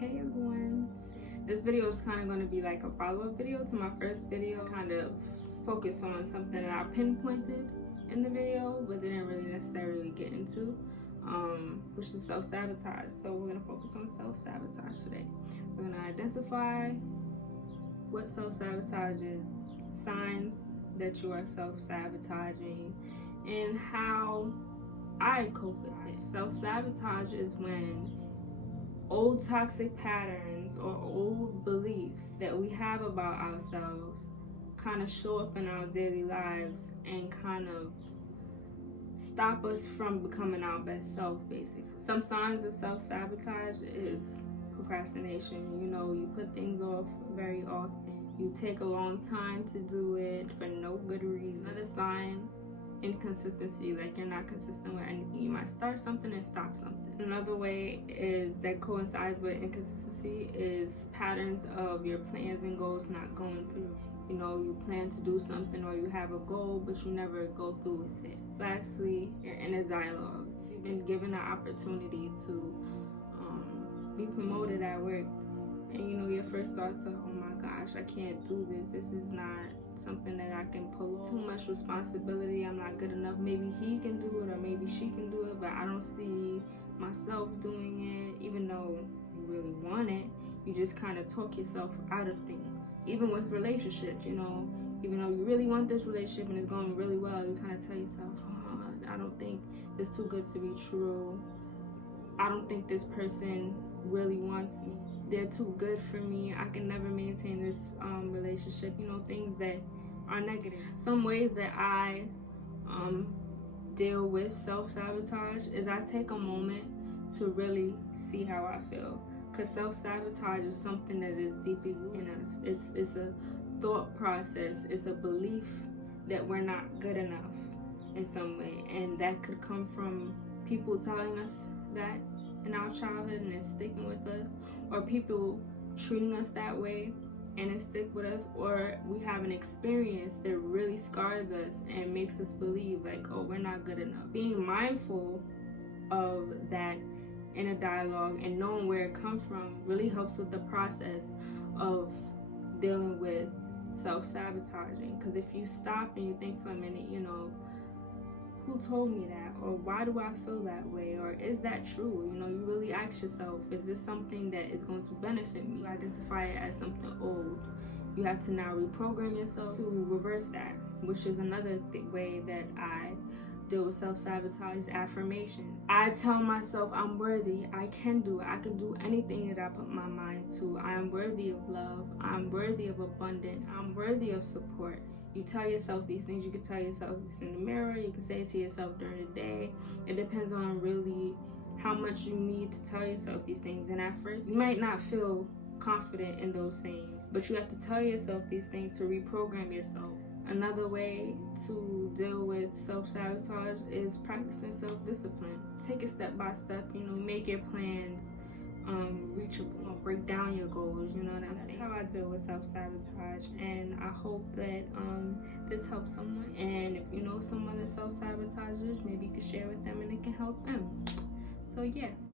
Hey everyone, this video is kind of going to be like a follow-up video to my first video. Kind of focus on something that I pinpointed in the video but didn't really necessarily get into, which is self-sabotage. So we're going to focus on self-sabotage today. We're going to identify what self-sabotage is, signs that you are self-sabotaging, and how I cope with it. Self-sabotage is when old toxic patterns or old beliefs that we have about ourselves kind of show up in our daily lives and kind of stop us from becoming our best self, basically. Some signs of self-sabotage is procrastination. You put things off very often. You take a long time to do it for no good reason. Another sign, inconsistency, like you're not consistent with anything. You might start something and stop something. Another way is that coincides with inconsistency is patterns of your plans and goals not going through. You plan to do something or you have a goal, but you never go through with it. Lastly, you're in a dialogue. You've been given an opportunity to be promoted at work, and your first thoughts are, oh my gosh, I can't do this. This is not something that I can post. Too much responsibility. I'm not good enough. Maybe he can do it or maybe she can do it, but I don't see myself doing it. Even though you really want it, you just kind of talk yourself out of things. Even with relationships, even though you really want this relationship and it's going really well, you kind of tell yourself, oh, I don't think it's too good to be true. I don't think this person really wants me. They're too good for me. I can never maintain this relationship. Things that are negative. Some ways that I deal with self-sabotage is I take a moment to really see how I feel. Because self-sabotage is something that is deeply in us. It's a thought process. It's a belief that we're not good enough in some way. And that could come from people telling us that in our childhood and it's sticking with us, or people treating us that way and it stick with us, or we have an experience that really scars us and makes us believe like, oh, we're not good enough. Being mindful of that in a dialogue and knowing where it comes from really helps with the process of dealing with self-sabotaging. Because if you stop and you think for a minute, who told me that, or why do I feel that way, or is that true? You really ask yourself, is this something that is going to benefit me? You identify it as something old. You have to now reprogram yourself to reverse that, which is another way that I deal with self-sabotage is affirmation. I tell myself I'm worthy, I can do it, I can do anything that I put my mind to. I am worthy of love, I'm worthy of abundance, I'm worthy of support. You tell yourself these things. You can tell yourself this in the mirror, you can say it to yourself during the day. It depends on really how much you need to tell yourself these things. And at first, you might not feel confident in those sayings, but you have to tell yourself these things to reprogram yourself. Another way to deal with self-sabotage is practicing self-discipline. Take it step by step, make your plans reachable, break down your goals, That's how I deal with self-sabotage, and I hope that this helps someone. And if you know someone that self-sabotages, maybe you can share with them and it can help them. So yeah.